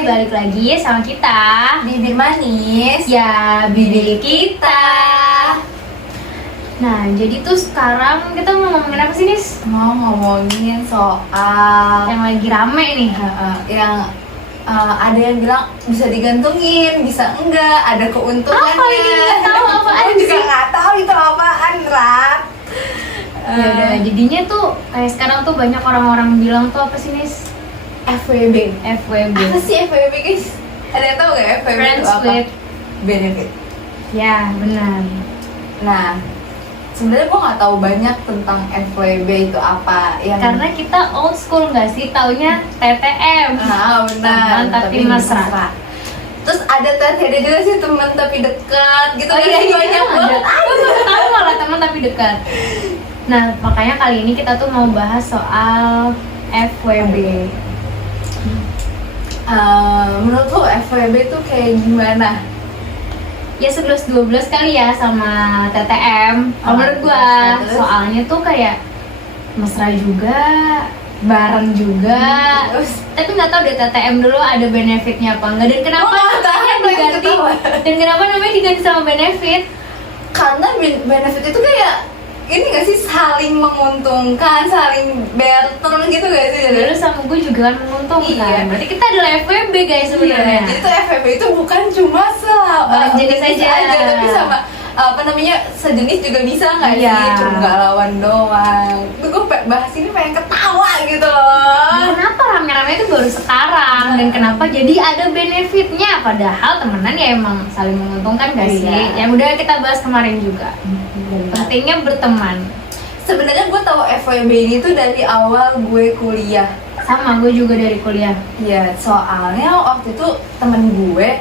balik lagi sama kita Bibir manis. ya bibir kita. Nah, jadi tuh sekarang kita mau ngomongin apa sih, Nis? Mau ngomongin soal Yang lagi rame nih. yang ada yang bilang bisa digantungin, bisa enggak, ada keuntungannya. Apa ini? Nggak tahu apaan Aku juga sih. nggak tahu itu apaan, Rat. Ya udah, jadinya tuh kayak sekarang tuh banyak orang-orang bilang tuh apa sih, Nis? FWB. FWB. Apa sih FWB, guys? Ada yang tahu nggak FWB Friends itu apa? with. Benefit. Ya, benar. Nah, sebenarnya gue nggak tahu banyak tentang FWB itu apa. Yang Karena kita old school nggak sih, taunya TTM. benar. Teman tapi mesra. Terus ada juga sih teman tapi dekat gitu. Oh kan iya, sih, banyak banget. Gue baru tahu malah teman tapi dekat. Nah, makanya kali ini kita tuh mau bahas soal FWB. Menurut lo FWB itu kayak gimana? Ya 11-12 kali ya sama TTM. Kalau menurut gua, Terus? soalnya tuh kayak mesra juga, bareng juga. Terus? Tapi nggak tahu deh TTM dulu ada benefitnya apa enggak dan kenapa Oh, nggak tahu, namanya yang diganti ketawa. dan kenapa namanya diganti sama benefit? Karena benefit itu kayak ini nggak sih, saling menguntungkan, saling barter gitu gak sih? Dulu sama gue juga kan menguntungkan. Iya. Berarti kita adalah FWB guys sebenarnya. Jadi tuh FWB itu bukan cuma jenis aja. tapi sama apa namanya, sejenis juga bisa nggak Iya. sih? Cuma nggak lawan doang. Tuh gue bahas ini pengen ketawa gitu loh. Kenapa rame-rame itu baru sekarang dan kenapa jadi ada benefitnya padahal temenan ya emang saling menguntungkan gak sih? Iya. Yang udah kita bahas kemarin juga. Pentingnya berteman. Sebenarnya gue tahu FWB ini tuh dari awal gue kuliah. Sama gue juga dari kuliah. Ya, soalnya waktu itu temen gue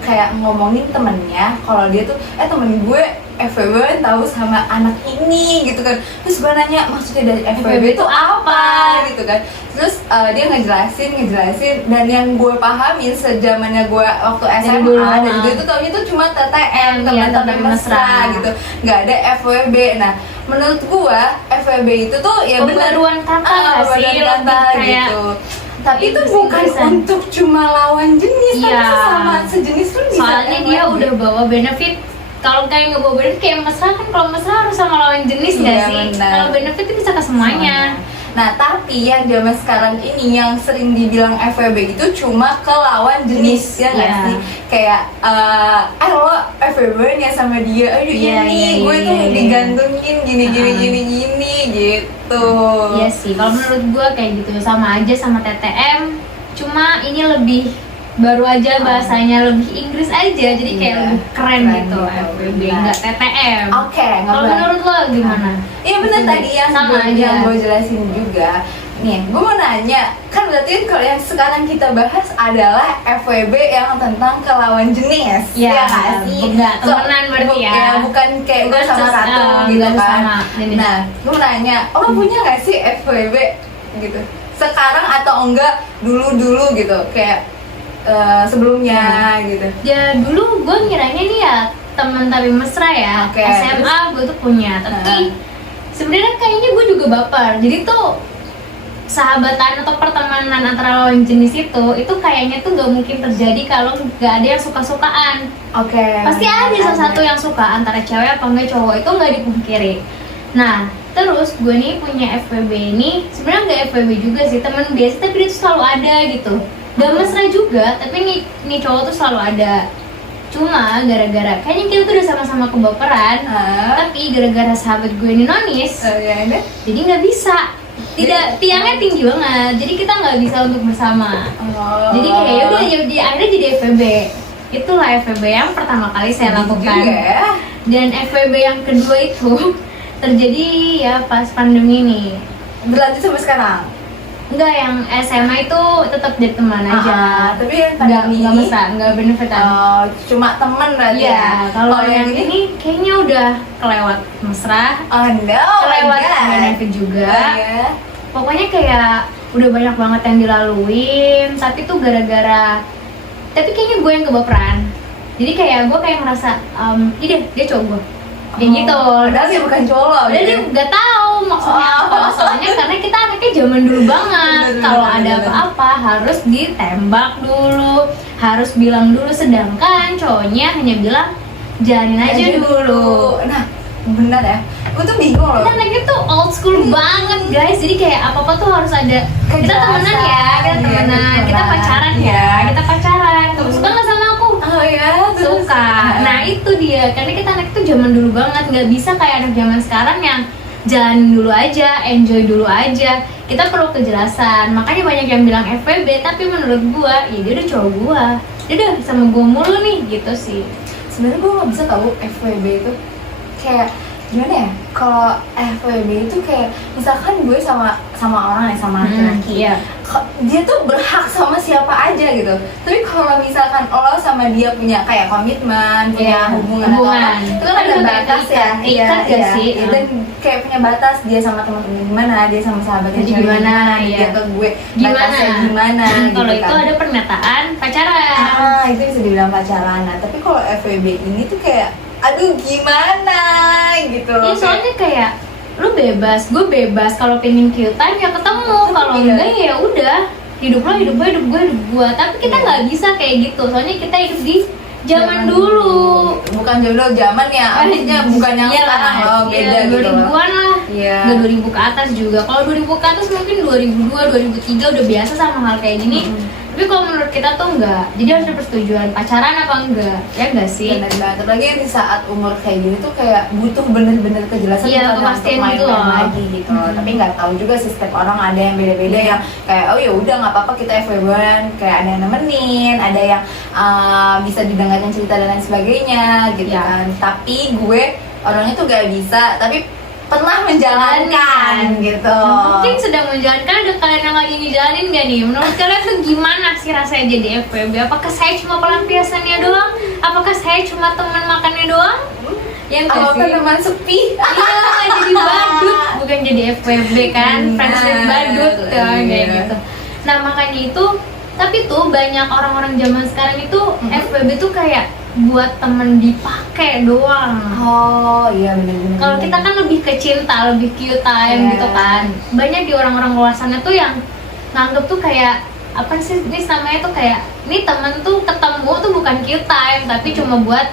kayak ngomongin temennya kalau dia tuh temen gue FWB tahu sama anak ini gitu kan. Terus gue nanya maksudnya dari FWB itu apa gitu kan. Terus dia ngejelasin dan yang gue pahamin sejamannya gue waktu SMA dulu, dan gue itu taunya tuh cuma TTM, Iya, teman-teman TTM mesra gitu, nggak ada FWB. Nah, menurut gue FWB itu tuh ya benar Pembaruan kata nggak sih? pembaruan kata Lebih kayak gitu. Tapi itu Inggris bukan Inggrisan. untuk cuma lawan jenis, Iya. tapi sesama sejenis pun bisa. Soalnya dia FWB. udah bawa benefit. Kalau kayak nggak bawa benefit kayak mesra kan, kalau mesra harus sama lawan jenis nggak Iya, sih? benar. Kalau benefit itu bisa ke semuanya. Nah, tapi yang zaman sekarang ini yang sering dibilang FWB itu cuma ke lawan jenis, ya nggak Iya. sih? Kayak lo FWB-nya sama dia, aduh Iya, ini iya, gue iya, tuh iya. digantungin gini gitu. Iya sih, kalau menurut gua kayak gitu sama aja sama TTM, cuma ini lebih baru aja bahasanya lebih Inggris aja, jadi kayak Iya, lebih keren keren gitu gitu, FWB, benar. nggak TTM. Oke, Kalau menurut lo gimana? Iya benar FWB. tadi yang Sama aja. yang gue jelasin juga. Nih, gue mau nanya, kan berarti kalau yang sekarang kita bahas adalah FWB yang tentang kelawan jenis, Iya, nggak sih? nggak temenan berarti ya. Bukan kayak gue Bukan sama ses- Ratu gitu bukan kan. sama jenis. Nah, gue mau nanya, lo punya nggak sih FWB gitu? Sekarang atau enggak dulu gitu, kayak sebelumnya gitu. Ya dulu gue ngiranya nih ya teman tapi mesra ya. Oke, SMA gue tuh punya, tapi sebenarnya kayaknya gue juga baper. Jadi tuh sahabatan atau pertemanan antara lawan jenis itu kayaknya tuh gak mungkin terjadi kalau gak ada yang suka-sukaan. Oke. Pasti ada salah satu yang suka, antara cewek apa enggak cowok itu nggak dipungkiri. Nah, terus gue nih punya FWB ini sebenarnya nggak FWB juga sih, temen biasa tapi dia tuh selalu ada gitu. Gak mesra juga, tapi nih cowok tuh selalu ada. Cuma gara-gara kayaknya kita tuh udah sama-sama kebaperan, tapi gara-gara sahabat gue ini nonis, jadi nggak bisa. Tiangnya tinggi banget, jadi kita nggak bisa untuk bersama. Jadi kayak yaudah jadi akhirnya jadi FWB. Itulah FWB yang pertama kali saya lakukan. Juga ya. Dan FWB yang kedua itu terjadi ya pas pandemi ini. Berlanjut sampai sekarang. Enggak, yang SMA itu tetap jadi teman aja. Tapi yang Nggak mesra, nggak benefitan. Cuma teman berarti Iya, ya. kalau yang ini kayaknya udah kelewat mesra, oh no, kelewat my God. benefit juga. Oh, ya. Pokoknya kayak udah banyak banget yang dilaluin, tapi tuh tapi kayaknya gue yang kebaperan. Jadi kayak gue kayak ngerasa, ini deh, dia cowok gue. kayak gitu. Padahal dia bukan cowok. Udah dia nggak tahu maksudnya apa, soalnya karena kita anaknya zaman dulu banget. Bener, Kalau bener, ada bener. apa-apa harus ditembak dulu, harus bilang dulu, sedangkan cowoknya hanya bilang jalanin aja dulu. Nah, benar ya. Gue tuh bingung loh. Kita anaknya tuh old school banget guys, jadi kayak apa-apa tuh harus ada. Kita temenan ya, kita Iya, temenan, kita betulan. pacaran Iya. ya, kita pacaran. Kamu suka nggak sama aku? Oh ya, terus. Suka. Nah itu dia, karena kita anak itu zaman dulu banget, nggak bisa kayak anak zaman sekarang yang jalan dulu aja, enjoy dulu aja. Kita perlu kejelasan. Makanya banyak yang bilang FWB, tapi menurut gua, ya dia udah cowok gua, dia udah sama gua mulu nih, gitu sih. Sebenarnya gue nggak bisa tahu FWB itu kayak gimana ya. Kalau FWB itu kayak misalkan gue sama orang ya, sama laki-laki, Iya. dia tuh berhak sama siapa aja gitu. Tapi kalau misalkan lo sama dia punya kayak komitmen, punya Iya, hubungan atau apa, hubungan. itu kan ada Itu kayak batas ya. ikat gak sih? Dan kayak punya batas, dia sama temen-temen gimana, dia sama sahabatnya Jadi cewek gimana, dia iya. ke gue Gimana? batasnya gimana Kalau gitu itu kan. ada pernyataan pacaran. Itu bisa dibilang pacaran. Nah, tapi kalau FWB ini tuh kayak aduh gimana gitu loh. Iya, soalnya kayak lu bebas, gue bebas. Kalau pengen cute time ya ketemu, kalau Iya. enggak ya udah. Hidup lo, hidup gue, hidup gue, hidup gue. Tapi kita Iya. nggak bisa kayak gitu. Soalnya kita hidup di zaman dulu. Bukan jodoh zaman ya, maksudnya bukan yang Iya sekarang lah, loh, iya, beda gitu loh. 2000-an lah. Iya. Nggak 2000 ke atas juga. Kalau 2000 ke atas mungkin 2002, 2003 udah biasa sama hal kayak gini. Tapi kalau menurut kita tuh enggak. Jadi harus ada persetujuan pacaran apa enggak? Ya enggak sih? Benar banget. Apalagi di saat umur kayak gini tuh kayak butuh bener-bener kejelasan, Iya, bukan kepastian untuk main gitu loh. lagi gitu loh. Tapi nggak tahu juga sih, setiap orang ada yang beda-beda yang kayak oh ya udah nggak apa-apa kita FWB-an, kayak ada yang nemenin, ada yang bisa didengarkan cerita dan lain sebagainya gitu Iya. kan. Tapi gue orangnya tuh gak bisa, tapi pernah menjalankan gitu. Mungkin sedang menjalankan, ada kalian yang lagi ngejalanin gak nih? Menurut kalian tuh gimana sih rasanya jadi FWB? Apakah saya cuma pelampiasannya doang? Apakah saya cuma teman makannya doang? Yang Apa teman sepi? iya, jadi badut, bukan jadi FWB kan? Friendship badut ya, kayak Iya. gitu. Nah makanya itu, tapi tuh banyak orang-orang zaman sekarang itu FWB tuh kayak buat temen dipakai doang. Oh iya benar-benar. Kalau kita kan lebih ke cinta, lebih cute time Iya. gitu kan. Banyak di orang-orang luar sana tuh yang nganggep tuh kayak apa sih ini namanya tuh kayak ini temen tuh ketemu tuh bukan cute time tapi cuma buat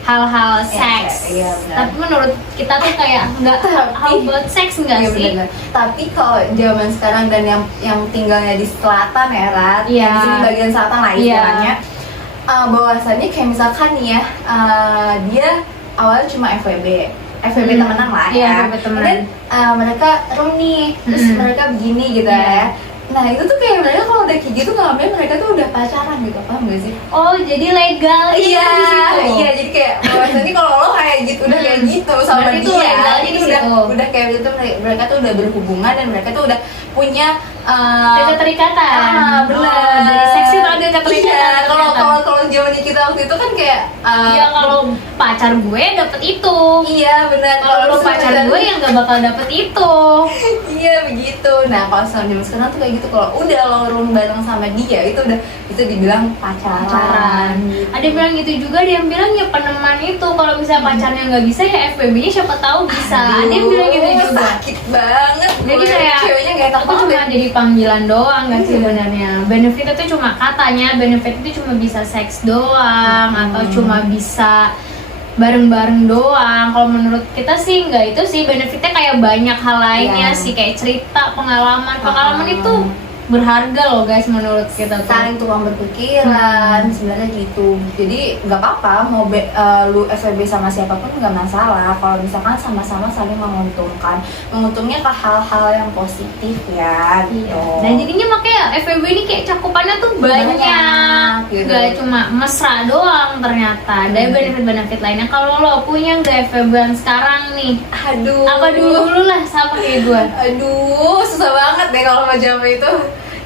hal-hal seks. Iya, benar. Tapi menurut kita tuh kayak nggak how about sex nggak Iya, sih? benar. Tapi kalau zaman sekarang dan yang tinggalnya di selatan ya, Rat, Iya. di sini bagian selatan lah Iya. istilahnya, bahwasannya kayak misalkan nih ya, dia awalnya cuma FWB temenan lah Iya, ya. FWB temenan. Dan mereka room nih, terus mereka begini gitu Iya. ya. Nah itu tuh kayak mereka kalau udah kayak gitu ngapain mereka tuh udah pacaran gitu, paham gak sih? Oh jadi legal gitu Iya, di situ. iya jadi kayak bahwasannya kalau lo kayak gitu udah kayak gitu sama Berarti itu dia, legal di jadi situ. udah kayak gitu mereka tuh udah berhubungan dan mereka tuh udah punya Ada keterikatan. benar. Oh, dari seksi tuh ada keterikatan. Iya, kalau zaman kita waktu itu kan kayak Iya kalau pacar gue dapet itu. iya benar. Kalau lo pacar misalkan- gue yang gak bakal dapet itu. Iya begitu. Nah kalau sama zaman sekarang tuh kayak gitu, kalau udah lo room bareng sama dia itu udah itu dibilang pacaran. Gitu. Ada yang bilang gitu juga, ada yang bilang ya peneman itu. Kalau misalnya pacarnya nggak bisa ya FWB-nya siapa tahu bisa. Ada yang bilang gitu Aduh, juga. sakit banget. Jadi gue. kayak ceweknya gak enak itu cuma banget. jadi panggilan doang nggak sih Iya. sebenarnya. Benefit itu cuma katanya benefit itu cuma bisa seks doang atau cuma bisa bareng-bareng doang. Kalau menurut kita sih nggak itu sih, benefitnya kayak banyak hal lainnya Iya. sih, kayak cerita, pengalaman itu berharga loh guys menurut kita tuh. Saling tukang berpikiran sebenarnya gitu. Jadi nggak apa-apa mau lu FWB sama siapapun nggak masalah kalau misalkan sama-sama saling menguntungkan, menguntungnya ke hal-hal yang positif ya gitu. Iya. Dan jadinya makanya FWB ini kayak cakupannya tuh banyak, gitu. gak cuma mesra doang ternyata. Ada benefit-benefit lainnya. Kalau lo punya nggak FWB-an sekarang nih? Aduh. Apa dulu lah sama kayak gue? Aduh, susah banget deh kalau mau jawab itu.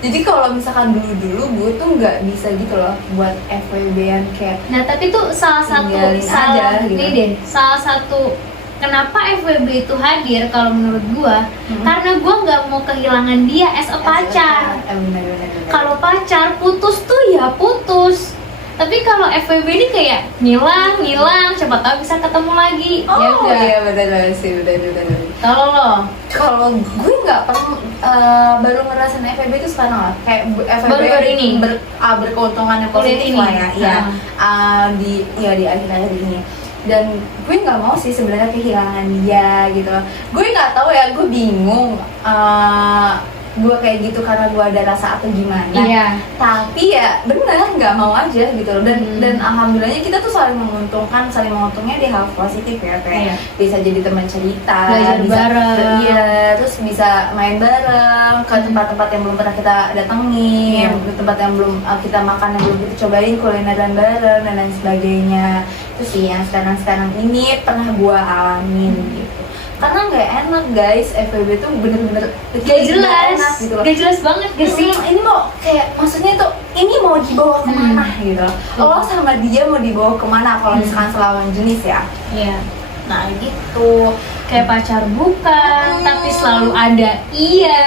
Jadi kalau misalkan dulu-dulu gue tuh nggak bisa gitu loh buat FWB-an kayak Nah tapi tuh salah satu Tinggalin aja, gitu. nih deh, salah satu kenapa FWB itu hadir kalau menurut gua karena gua nggak mau kehilangan dia as a pacar. Benar. Kalau pacar putus tuh ya putus, Tapi kalau FWB ini kayak ngilang, siapa tahu bisa ketemu lagi. Oh Ya enggak? iya benar sih, benar. Kalau lo, Kalau gue nggak pernah baru ngerasain FWB itu sekarang lah, kayak FWB Baru-baru ini? berkeuntungan yang Kuliah positif ini? lah ya, di akhir-akhir ini. Dan gue nggak mau sih sebenarnya kehilangan dia gitu. Gue nggak tahu ya, gue bingung. Gue kayak gitu karena gue ada rasa atau gimana. iya. Tapi ya benar nggak mau aja gitu loh. Dan alhamdulillahnya kita tuh saling menguntungnya di hal positif ya, kayak Iya. bisa jadi teman cerita, Belajar bisa bareng. iya, terus bisa main bareng ke tempat-tempat yang belum pernah kita datengin, ke tempat yang belum kita makan, yang belum kita cobain, kulineran bareng dan lain sebagainya. Terus sih yang sekarang ini pernah gue alamin gitu. Karena nggak enak guys, FWB tuh bener-bener Gak jelas, enak gitu loh. gak jelas banget gak sih? Ini mau kayak maksudnya tuh ini mau dibawa kemana gitu. Lo sama dia mau dibawa kemana kalau misalkan selawan jenis ya. Iya. Nah gitu. Kayak pacar bukan, tapi selalu ada iya.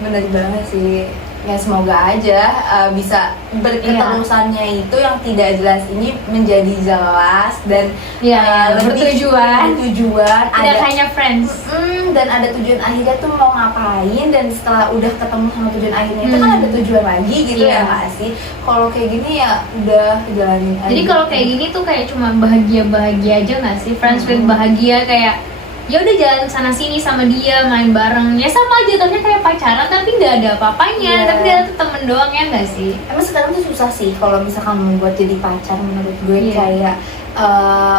Bener banget sih. Ya semoga aja bisa berketerusannya itu yang tidak jelas ini menjadi jelas dan Iya, lebih bertujuan. bertujuan, Tidak hanya friends. dan ada tujuan akhirnya tuh mau ngapain, dan setelah udah ketemu sama tujuan akhirnya itu kan ada tujuan lagi gitu. Iya. Ya nggak sih? Kalau kayak gini ya udah jalanin aja. Jadi kalau kayak gini tuh kayak cuma bahagia aja nggak sih? Friends with bahagia, kayak ya udah jalan sana sini sama dia, main bareng, ya sama aja, tapi kayak pacaran tapi nggak ada apa-apanya. Iya. Tapi dia tuh temen doang, ya nggak sih? Emang sekarang tuh susah sih kalau misalkan membuat jadi pacar, menurut gue. Iya. Kayak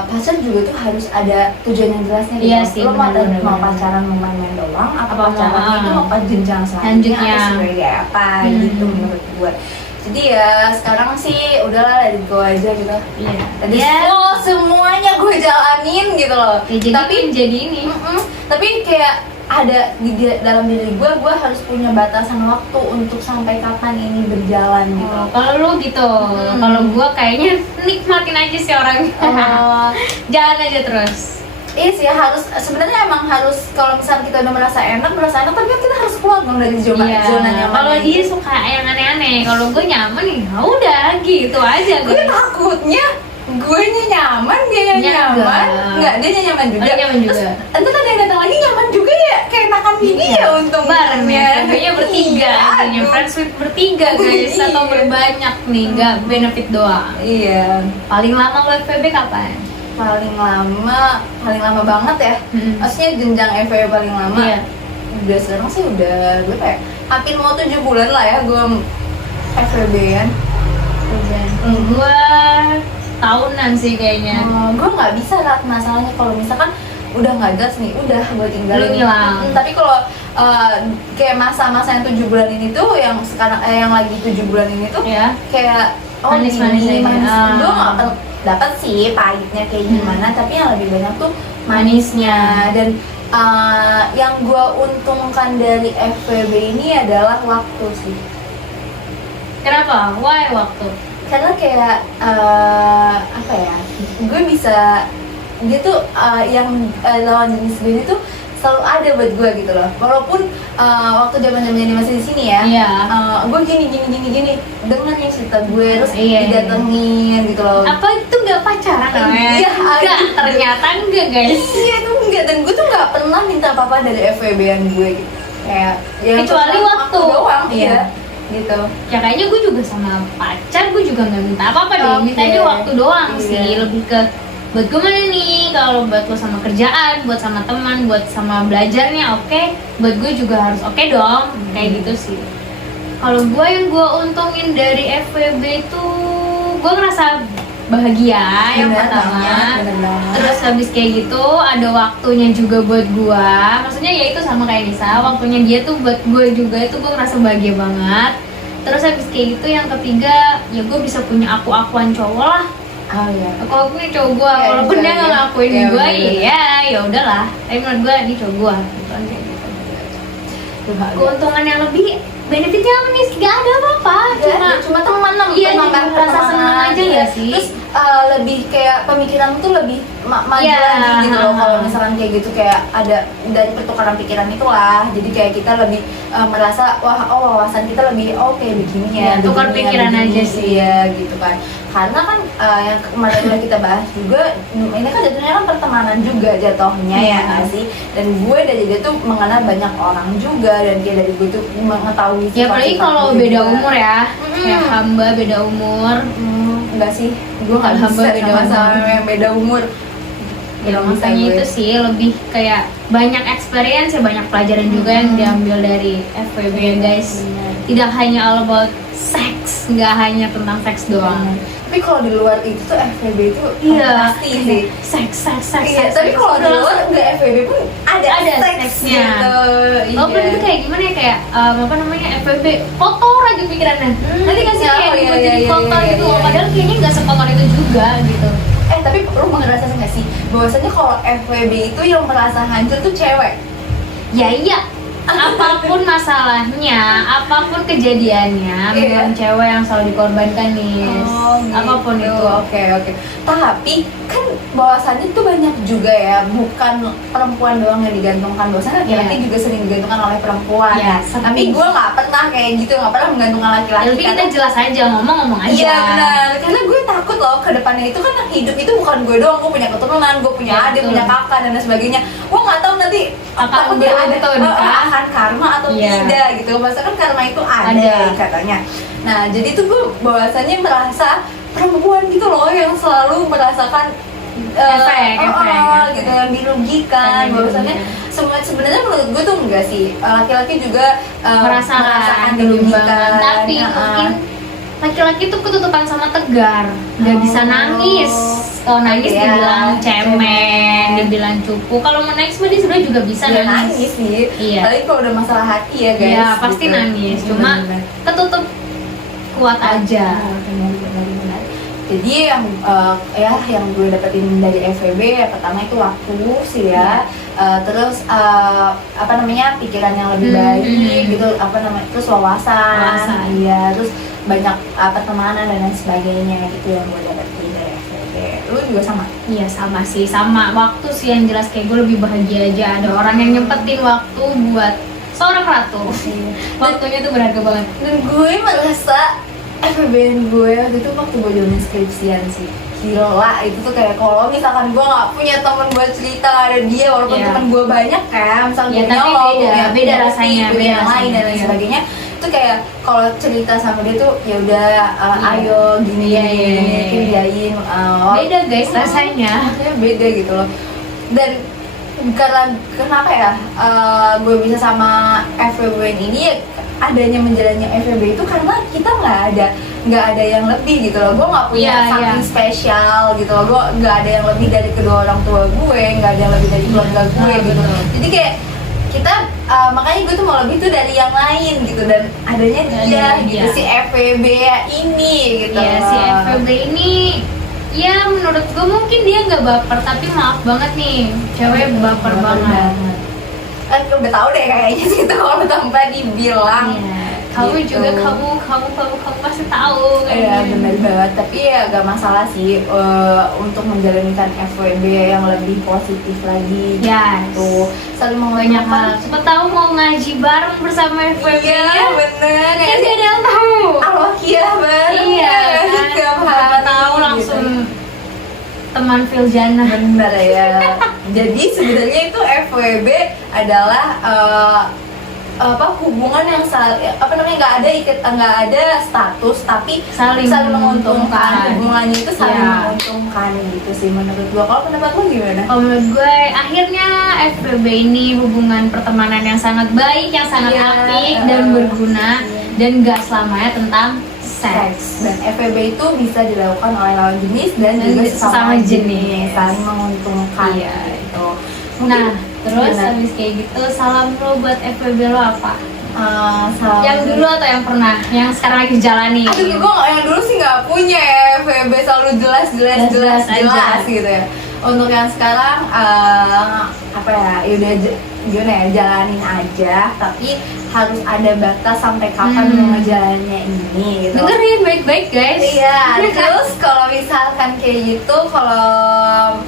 pacar juga tuh harus ada tujuan yang jelasnya gitu. Iya sih, Lo bener-bener. mau pacaran mau main-main doang, apa Apa pacaran mau- itu mau ke jenjang selanjutnya Lanjutnya. atau sebagai apa gitu menurut gue. Jadi ya sekarang sih udahlah, let it go aja gitu. Iya. Tadi Ya. semuanya gue jalanin gitu loh. Ya, jadi tapi jadi ini. tapi kayak ada dalam diri gue harus punya batasan waktu untuk sampai kapan ini berjalan gitu. Oh, kalau lu gitu, kalau gua kayaknya nikmatin aja sih orangnya. Jalan aja terus. Iya sih, sebenarnya emang harus, kalau misalnya kita udah merasa enak tapi kan kita harus keluar dong dari zona nyaman. Kalau dia suka yang aneh-aneh, kalau gue nyaman nih, ya udah gitu aja gue takutnya gue nyaman, dia yang nyaman. Enggak, dia nyaman juga. Oh, dia nyaman juga. Terus entar ada yang datang lagi nyaman juga ya, kayak enakan gini ya untung bareng ya, kayaknya bertiga, Iya, kayaknya aduh. friends with bertiga guys, atau Iya. berbanyak nih, nggak benefit doang. Iya. Paling lama lo FVB kapan? Paling lama banget ya. Maksudnya jenjang FWB paling lama. Iya. Udah sekarang sih udah gue kayak hampir mau 7 bulan lah ya gue FWB-an. Gue tahunan sih kayaknya. Gue nggak bisa lah, masalahnya kalau misalkan udah nggak gas nih, udah gue tinggalin. Lu ngilang. Tapi kalau kayak masa-masa yang 7 bulan ini tuh, yang sekarang yang lagi 7 bulan ini tuh Ya. kayak Manis-manis gini, aja. gue nggak dapat sih pahitnya kayak gimana, tapi yang lebih banyak tuh manisnya. Dan yang gue untungkan dari FWB ini adalah waktu sih. Kenapa? Why waktu? Karena kayak apa ya, gue bisa, dia tuh yang lawan jenis gue ini tuh selalu ada buat gue gitu loh. Walaupun waktu zamannya masih di sini ya, Iya. gue gini dengan yang cerita gue, terus Iya. didatengin gitu loh. Apa itu nggak pacaran? Iya, Enggak, ternyata enggak guys. Iya itu enggak, dan gue tuh nggak pernah minta apa-apa dari FWB-an gue gitu. Kayak ya Kecuali cuma waktu. doang, Iya. iya. Gitu. Ya kayaknya gue juga sama pacar, gue juga nggak minta apa-apa deh, Oke. mintanya waktu doang Iya. sih, lebih ke buat gue mana nih, kalau buat lo sama kerjaan, buat sama teman, buat sama belajarnya oke, buat gue juga harus oke dong, kayak gitu sih. Kalau gue yang gue untungin dari FWB itu, gue ngerasa bahagia yang Bener pertama. banget, bener banget. Terus habis kayak gitu ada waktunya juga buat gue, maksudnya ya itu sama kayak Nisa, waktunya dia tuh buat gue juga, itu gue ngerasa bahagia banget. Terus habis kayak gitu yang ketiga, ya gue bisa punya aku-akuan cowok lah. Oh iya. Kalau gue nih cowok gue, Ya, walaupun juga, dia nggak ya. ngakuin Ya, gue, bener-bener. ya udahlah. Tapi menurut gue ini cowok gue, gitu kan kayak gitu. Keuntungan Keuntungan yang lebih, benefitnya apa nih? Gak ada apa-apa, cuma teman, iya, menambah rasa senang aja aja nggak sih? Terus lebih kayak pemikiran tuh lebih maju Iya. lagi gitu loh. Kalau misalkan kayak gitu kayak ada dari pertukaran pikiran itulah. Jadi kayak kita lebih merasa wah wawasan kita lebih kayak begini ya. Iya, tukar begini ya, pikiran begini, aja sih. ya gitu kan. Karena kan yang kemarin udah kita bahas juga, ini kan jatuhnya kan pertemanan juga jatuhnya ya nggak sih. Dan gue dari dia tuh mengenal banyak orang juga, dan dia dari gue tuh mengetahui Ya apalagi sifat-sifat kalau dia beda juga. umur ya, kayak hamba beda umur. Enggak sih, gue nggak Hamba bisa beda sama umur. yang beda umur. Ya Belum bisa makanya gue. itu sih lebih kayak banyak experience ya, banyak pelajaran juga yang diambil dari FWB ya guys. Bener. Tidak hanya all about sex, nggak hanya tentang seks doang. Tapi kalau di luar itu tuh FVB itu Iya, pasti sih. seks. Iya, tapi kalau di luar nggak FVB pun ada seksnya. seksnya. Walaupun itu kayak gimana ya, kayak apa namanya, FWB kotor aja pikirannya. Nanti nggak sih iya, kayak iya, dibuat jadi iya, kotor iya, gitu, iya. padahal kayaknya nggak sekotor itu juga gitu. Tapi lu ngerasa nggak sih bahwasanya kalau FWB itu yang merasa hancur tuh cewek? Ya iya, apapun masalahnya, apapun kejadiannya, memang cewek yang selalu dikorbankan nih. Apapun itu. Oke. Tapi kan bahwasannya tuh banyak juga ya, bukan perempuan doang yang digantungkan. Bahwasannya laki-laki Iya. juga sering digantungkan oleh perempuan. Iya, Tapi gue nggak pernah kayak gitu, nggak pernah menggantungkan laki-laki. Tapi kita jelas aja, ngomong aja. Iya benar, karena gue takut loh ke depannya itu kan hidup itu bukan gue doang, gue punya keturunan, gue punya Ya, adik, betul. punya kakak dan lain sebagainya. Gue nggak tahu nanti Apakah takutnya beruntun, kan? akan karma atau Iya. tidak gitu. Masa kan karma itu ada katanya. Nah jadi tuh gue bahwasannya merasa perempuan gitu loh yang selalu merasakan Efek. gitu yang dirugikan. Bahwasannya sebenarnya menurut gue tuh enggak sih, laki-laki juga merasakan dirugikan. Tapi mungkin laki-laki tuh ketutupan sama tegar, nggak bisa nangis. Kalau nangis Iya, dibilang cemen, cemen. dibilang cupu. Kalau mau nangis mah dia sebenarnya juga bisa Dia nangis. nangis sih. Iya. Tapi kalau udah masalah hati ya guys. Iya pasti gitu. nangis, cuma Bener-bener. ketutup kuat aja. Benar. Jadi yang gue dapetin dari FWB ya, pertama itu waktu sih ya. Terus pikiran yang lebih baik gitu, terus wawasan. Iya, terus banyak pertemanan dan lain sebagainya gitu yang gue dapetin dari FWB. Lu juga sama? Iya sama sih, sama waktu sih yang jelas, kayak gue lebih bahagia aja ada orang yang nyempetin waktu buat seorang ratu. Waktunya tuh berharga banget. Dan gue merasa FWB gue waktu itu waktu gue jalan skripsian sih, gila itu tuh kayak kalau misalkan gue nggak punya teman buat cerita, ada dia walaupun Iya. teman gue banyak kan, misalnya Iya, gue tapi nyolong, beda punya rasanya, punya beda yang lain dan lain rasanya. sebagainya. Itu kayak kalau cerita sama dia tuh ya udah ayo gini Iya, diain Beda guys rasanya. beda gitu loh. Dan karena kenapa ya gue bisa sama FWB ini ya, adanya menjalannya FWB itu karena kita nggak ada yang lebih gitu loh. Gue nggak punya Iya, something iya. spesial gitu loh. Gue nggak ada yang lebih dari kedua orang tua gue, nggak ada yang lebih dari keluarga gue gitu. betul. Jadi kayak kita makanya gue tuh mau lebih tuh dari yang lain gitu, dan adanya dia gitu, si FWB ini gitu. Iya si FWB ini, ya menurut gue mungkin dia nggak baper, tapi maaf banget nih, cewek baper banget. Udah tahu deh kayaknya sih itu kalau tanpa dibilang. Iya. Kamu Gitu. juga kamu pasti tahu kan. Iya benar banget, tapi ya gak masalah sih untuk menjalankan FWB yang lebih positif lagi. Yes. Tuh saling Banyak hal. menguatkan. Siapa tahu mau ngaji bareng bersama FWB Iya ya. bener. Kan gak ada yang tahu. Al-Waqiah bareng. Iya ya, kan. setiap Siapa hari, tahu gitu. langsung teman Filjana. Bener ya. Jadi sebenarnya itu FWB adalah hubungan yang nggak ada status, tapi Saling menguntungkan. hubungannya itu saling Iya. menguntungkan gitu sih menurut gua. Kalau pendapat lo gimana? Kalau menurut gue, akhirnya FWB ini hubungan pertemanan yang sangat baik, yang sangat Iya, apik dan berguna, iya. dan gak selamanya tentang seks. Dan FWB itu bisa dilakukan oleh lawan jenis dan Dan juga sesama sesama jenis. jenis, saling menguntungkan. Iya. Gitu. Nah, terus gimana? habis kayak gitu, salam lo buat FWB lo apa? Salam. Yang dulu atau yang pernah? Yang sekarang lagi jalani? Aduh, gue yang dulu sih nggak punya ya FWB, selalu jelas Jelas aja. gitu ya. Untuk yang sekarang ya udah gimana ya, jalanin aja, tapi harus ada batas sampai kapan mau ngejalaninnya ini gitu. Dengerin baik-baik guys. Iya, terus kalau misalkan kayak gitu, kalau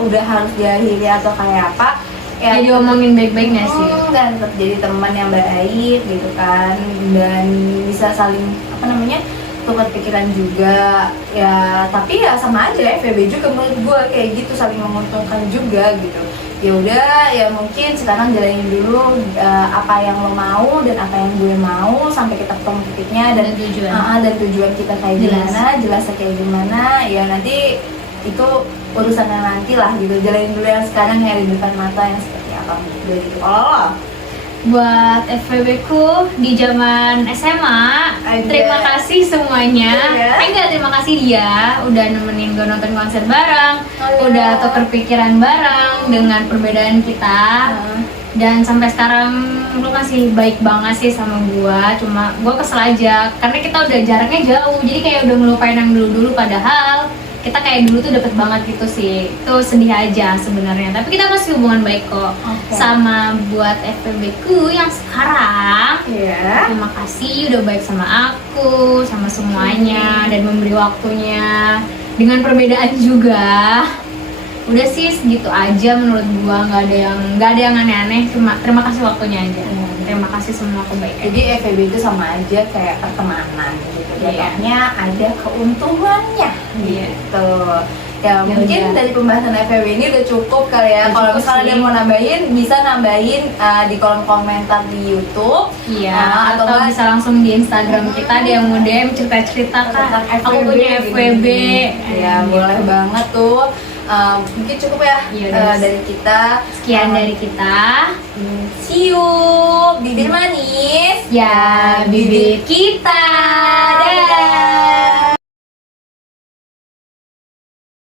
udah harus diakhiri atau kayak apa, ya Jadi omongin baik-baik nggak sih? dan tetap jadi teman yang baik gitu kan, dan bisa saling apa namanya tukar pikiran juga ya. Tapi ya sama aja FWB juga menurut gue kayak gitu, saling menguntungkan juga gitu. Ya udah, ya mungkin sekarang jalanin dulu apa yang lo mau dan apa yang gue mau sampai kita ketemu titiknya dan tujuan. dan tujuan kita kayak gimana, jelasnya kayak gimana, ya nanti itu urusannya nanti lah gitu. Jalanin dulu yang sekarang yang ada di depan mata, yang seperti apa gitu. Kalau lo Buat FWB ku di zaman SMA, Aja. terima kasih semuanya. Iya. Enggak, terima kasih dia udah nemenin gue nonton konser bareng, Oh, iya. udah tuker pikiran bareng dengan perbedaan kita. Dan sampai sekarang lu masih baik banget sih sama gua. Cuma gua kesel aja karena kita udah jaraknya jauh, jadi kayak udah ngelupain yang dulu-dulu, padahal kita kayak dulu tuh dapet banget gitu sih. Itu sedih aja sebenarnya, tapi kita masih hubungan baik kok. Oke. Sama buat FPB ku yang sekarang, Iya. terima kasih udah baik sama aku, sama semuanya, dan memberi waktunya dengan perbedaan juga. Udah sih segitu aja menurut gua, nggak ada yang aneh-aneh, cuma terima kasih waktunya aja. Terima kasih semua kebaikan. Jadi FWB itu sama aja kayak pertemanan gitu. Iya. Jatuhnya ada keuntungannya Iya. gitu. Ya mungkin udah. dari pembahasan FWB ini udah cukup kali ya. Udah Kalau cukup misalnya sih. ada mau nambahin, bisa nambahin di kolom komentar di YouTube. Iya, atau atau nggak bisa langsung di Instagram kita, ada yang mau DM cerita-cerita tentang kak, aku FWB punya gitu. FWB. Ya boleh banget tuh. Mungkin cukup ya Iya, udah. dari kita. Sekian dari kita. See you, bibir manis. Ya, bibir kita. Dadah.